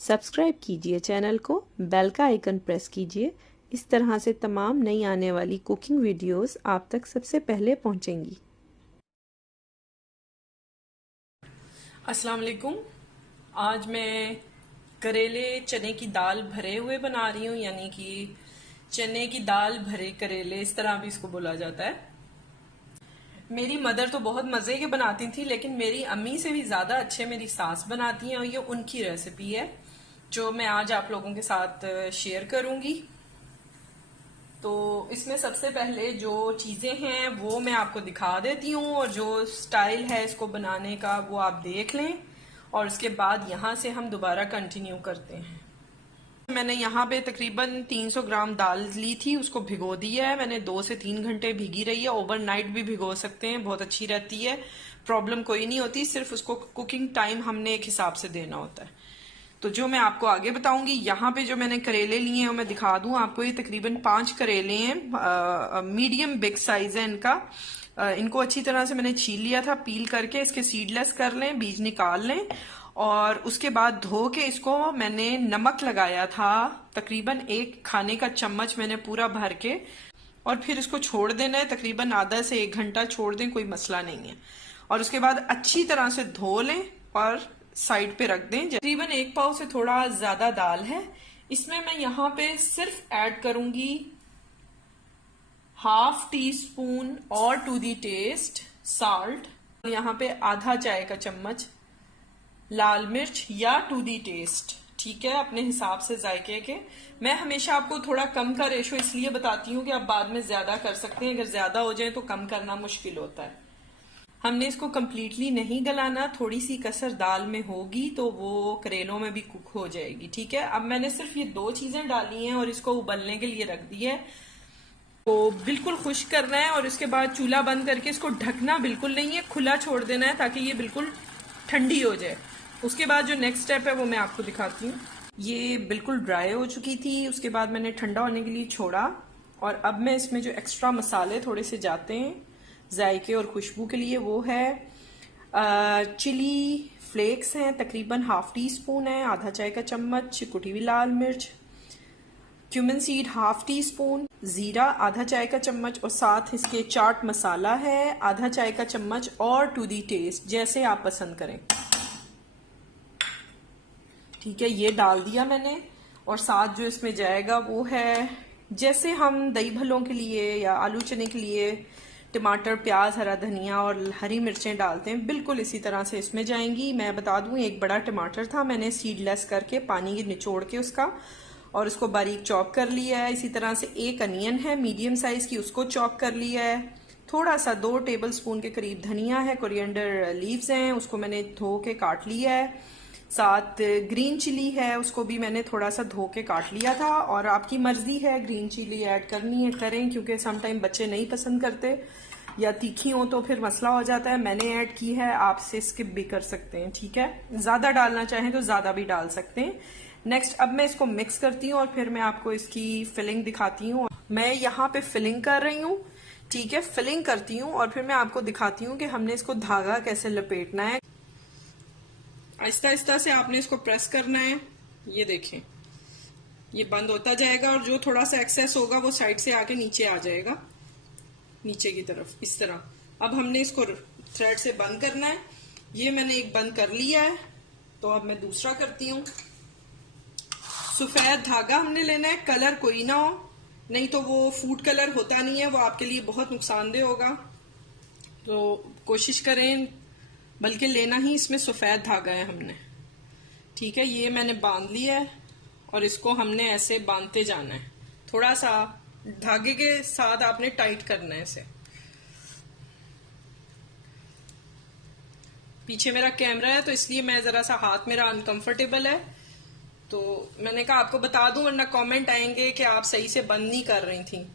Subscribe कीजिए channel को, bell का आइकन प्रेस कीजिए। इस तरह से तमाम नई आने वाली कुकिंग वीडियोस आप तक सबसे पहले पहुंचेंगी। अस्सलाम वालेकुम। आज मैं करेले चने की दाल भरे हुए बना रही हूँ, यानी कि चने की दाल भरे करेले, इस तरह भी इसको बोला जाता है। मेरी मदर तो बहुत मज़े के बनाती थी, लेकिन मेरी अम्मी से भी ज़्यादा अच्छे मेरी सास बनाती हैं और ये उनकी रेसिपी है जो मैं आज आप लोगों के साथ शेयर करूँगी। तो इसमें सबसे पहले जो चीज़ें हैं वो मैं आपको दिखा देती हूँ, और जो स्टाइल है इसको बनाने का वो आप देख लें, और उसके बाद यहाँ से हम दोबारा कंटिन्यू करते हैं। मैंने यहाँ पे तकरीबन 300 ग्राम दाल ली थी, उसको भिगो दिया है मैंने। 2 से 3 घंटे भिगी रही है। ओवरनाइट भी भिगो सकते हैं, बहुत अच्छी रहती है, प्रॉब्लम कोई नहीं होती। सिर्फ उसको कुकिंग टाइम हमने एक हिसाब से देना होता है। तो जो मैं आपको आगे बताऊंगी, यहाँ पे जो मैंने करेले लिए हैं वो मैं दिखा दूं आपको। ये तकरीबन 5 करेले हैं, मीडियम बिग साइज है इनका। इनको अच्छी तरह से मैंने छील लिया था पील करके। इसके सीडलेस कर लें, बीज निकाल लें, और उसके बाद धो के इसको मैंने नमक लगाया था तकरीबन 1 खाने का चम्मच मैंने पूरा भर के, और फिर इसको छोड़ देना है तकरीबन आधा से 1 घंटा छोड़ दें, कोई मसला नहीं है। और उसके बाद अच्छी तरह से धो लें और साइड पे रख दें। तकरीबन 1 पाव से थोड़ा ज्यादा दाल है। इसमें मैं यहाँ पे सिर्फ ऐड करूंगी ½ टीस्पून और टू दी टेस्ट साल्ट। यहाँ पे आधा चाय का चम्मच लाल मिर्च या टू दी टेस्ट, ठीक है, अपने हिसाब से जायके के। मैं हमेशा आपको थोड़ा कम का रेशो इसलिए बताती हूँ कि आप बाद में ज्यादा कर सकते हैं। अगर ज्यादा हो जाए तो कम करना मुश्किल होता है। हमने इसको कम्प्लीटली नहीं गलाना, थोड़ी सी कसर दाल में होगी तो वो करेलों में भी कुक हो जाएगी, ठीक है। अब मैंने सिर्फ ये 2 चीजें डाली हैं और इसको उबलने के लिए रख दिया है। तो बिल्कुल खुश्क करना है, और उसके बाद चूल्हा बंद करके इसको ढकना बिल्कुल नहीं है, खुला छोड़ देना है ताकि ये बिल्कुल ठंडी हो जाए। उसके बाद जो नेक्स्ट स्टेप है वो मैं आपको दिखाती हूँ। ये बिल्कुल ड्राई हो चुकी थी, उसके बाद मैंने ठंडा होने के लिए छोड़ा, और अब मैं इसमें जो एक्स्ट्रा मसाले थोड़े से जाते हैं जायके और खुशबू के लिए, वो है चिली फ्लेक्स हैं तकरीबन ½ टीस्पून है, आधा चाय का चम्मच कुटी हुई लाल मिर्च, क्यूमिन सीड ½ टीस्पून, जीरा आधा चाय का चम्मच, और साथ इसके चाट मसाला है आधा चाय का चम्मच, और टू दी टेस्ट, जैसे आप पसंद करें, ठीक है। ये डाल दिया मैंने। और साथ जो इसमें जाएगा वो है, जैसे हम दही भल्लों के लिए या आलू चने के लिए टमाटर, प्याज, हरा धनिया और हरी मिर्चें डालते हैं, बिल्कुल इसी तरह से इसमें जाएंगी। मैं बता दूं, एक बड़ा टमाटर था, मैंने सीडलेस करके पानी निचोड़ के उसका, और उसको बारीक चॉप कर लिया है। इसी तरह से 1 अनियन है मीडियम साइज की, उसको चॉप कर लिया है। थोड़ा सा 2 टेबल स्पून के करीब धनिया है, कोरिएंडर लीव्स हैं, उसको मैंने धो के काट लिया है। साथ ग्रीन चिली है, उसको भी मैंने थोड़ा सा धो के काट लिया था। और आपकी मर्जी है ग्रीन चिली ऐड करनी है करें, क्योंकि समटाइम बच्चे नहीं पसंद करते या तीखी हो तो फिर मसला हो जाता है। मैंने ऐड की है, आपसे स्किप भी कर सकते हैं, ठीक है। ज्यादा डालना चाहें तो ज्यादा भी डाल सकते हैं। नेक्स्ट अब मैं इसको मिक्स करती हूँ और फिर मैं आपको इसकी फिलिंग दिखाती हूँ। मैं यहाँ पे फिलिंग कर रही हूँ, ठीक है, फिलिंग करती हूँ, और फिर मैं आपको दिखाती हूँ कि हमने इसको धागा कैसे लपेटना है। आहिस्ता आहिस्ता से आपने इसको प्रेस करना है। ये देखें, ये बंद होता जाएगा, और जो थोड़ा सा एक्सेस होगा वो साइड से आके नीचे आ जाएगा, नीचे की तरफ, इस तरह। अब हमने इसको थ्रेड से बंद करना है। ये मैंने एक बंद कर लिया है, तो अब मैं दूसरा करती हूँ। सफेद धागा हमने लेना है, कलर कोई ना हो, नहीं तो वो फूड कलर होता नहीं है, वो आपके लिए बहुत नुकसानदेह होगा। तो कोशिश करें, बल्कि लेना ही इसमें सफेद धागा है हमने, ठीक है। ये मैंने बांध लिया है, और इसको हमने ऐसे बांधते जाना है। थोड़ा सा धागे के साथ आपने टाइट करना है इसे। पीछे मेरा कैमरा है तो इसलिए मैं जरा सा, हाथ मेरा अनकंफर्टेबल है, तो मैंने कहा आपको बता दूं, वरना कमेंट आएंगे कि आप सही से बंद नहीं कर रही थी,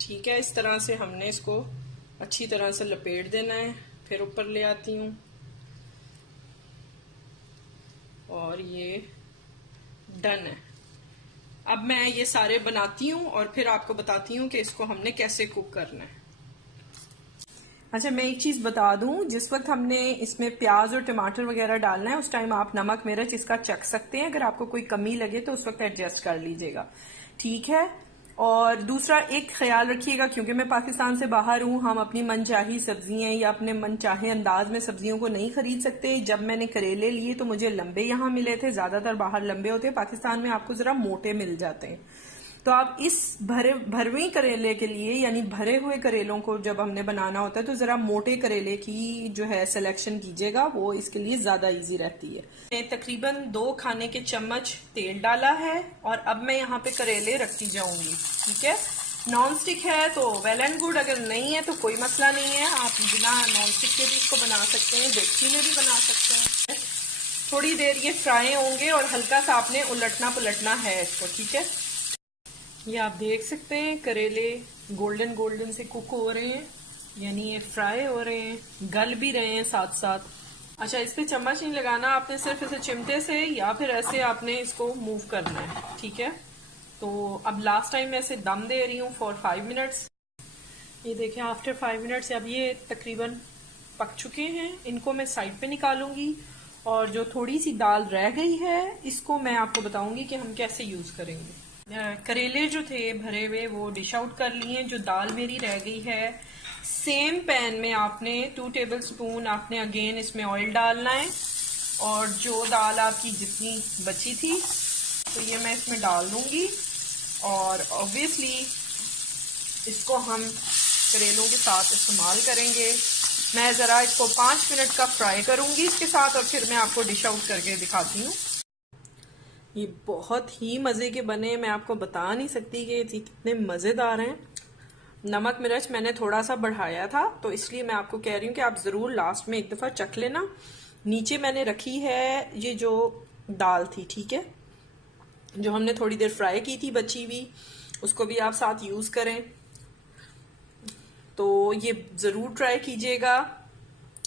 ठीक है। इस तरह से हमने इसको अच्छी तरह से लपेट देना है। फिर ऊपर ले आती हूँ, और ये डन है। अब मैं ये सारे बनाती हूँ और फिर आपको बताती हूँ कि इसको हमने कैसे कुक करना है। अच्छा, मैं एक चीज बता दूं, जिस वक्त हमने इसमें प्याज और टमाटर वगैरह डालना है उस टाइम आप नमक मिर्च इसका चख सकते हैं। अगर आपको कोई कमी लगे तो उस वक्त एडजस्ट कर लीजिएगा, ठीक है। और दूसरा एक ख्याल रखिएगा, क्योंकि मैं पाकिस्तान से बाहर हूं, हम अपनी मनचाही सब्जियां या अपने मनचाहे अंदाज में सब्जियों को नहीं खरीद सकते। जब मैंने करेले लिए तो मुझे लंबे यहाँ मिले थे, ज्यादातर बाहर लंबे होते हैं, पाकिस्तान में आपको जरा मोटे मिल जाते हैं। तो आप इस भरवे करेले के लिए, यानी भरे हुए करेलों को जब हमने बनाना होता है तो जरा मोटे करेले की जो है सिलेक्शन कीजिएगा, वो इसके लिए ज्यादा इजी रहती है। मैंने तकरीबन 2 खाने के चम्मच तेल डाला है और अब मैं यहाँ पे करेले रखती जाऊंगी, ठीक है। नॉन स्टिक है तो वेल एंड गुड, अगर नहीं है तो कोई मसला नहीं है, आप बिना नॉन स्टिक के भी इसको बना सकते हैं, डेगची में भी बना सकते हैं। थोड़ी देर ये फ्राई होंगे और हल्का सा आपने उलटना पुलटना है इसको, ठीक है। ये आप देख सकते हैं करेले गोल्डन गोल्डन से कुक हो रहे हैं, यानी ये फ्राई हो रहे हैं, गल भी रहे हैं साथ साथ। अच्छा, इस पे चम्मच नहीं लगाना आपने, सिर्फ इसे चिमटे से या फिर ऐसे आपने इसको मूव करना है, ठीक है। तो अब लास्ट टाइम मैं इसे दम दे रही हूँ फॉर 5 मिनट्स। ये देखें आफ्टर 5 मिनट्स अब ये तकरीबन पक चुके हैं। इनको मैं साइड पे निकालूंगी और जो थोड़ी सी दाल रह गई है इसको मैं आपको बताऊंगी कि हम कैसे यूज करेंगे। करेले जो थे भरे हुए वो डिश आउट कर लिए। जो दाल मेरी रह गई है, सेम पैन में आपने 2 टेबल स्पून आपने अगेन इसमें ऑयल डालना है और जो दाल आपकी जितनी बची थी तो ये मैं इसमें डाल दूंगी और ऑब्वियसली इसको हम करेलों के साथ इस्तेमाल करेंगे। मैं ज़रा इसको 5 मिनट का फ्राई करूंगी इसके साथ और फिर मैं आपको डिश आउट करके दिखाती हूँ। ये बहुत ही मज़े के बने, मैं आपको बता नहीं सकती कि ये कितने मज़ेदार हैं। नमक मिर्च मैंने थोड़ा सा बढ़ाया था तो इसलिए मैं आपको कह रही हूँ कि आप ज़रूर लास्ट में एक दफ़ा चख लेना। नीचे मैंने रखी है ये जो दाल थी, ठीक है, जो हमने थोड़ी देर फ्राई की थी बची हुई, उसको भी आप साथ यूज़ करें। तो ये ज़रूर ट्राई कीजिएगा।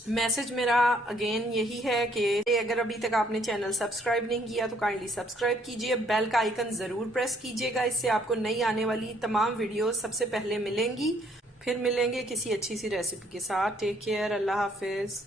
मैसेज मेरा अगेन यही है कि अगर अभी तक आपने चैनल सब्सक्राइब नहीं किया तो काइंडली सब्सक्राइब कीजिए, बेल का आइकन ज़रूर प्रेस कीजिएगा, इससे आपको नई आने वाली तमाम वीडियोस सबसे पहले मिलेंगी। फिर मिलेंगे किसी अच्छी सी रेसिपी के साथ। टेक केयर, अल्लाह हाफिज़।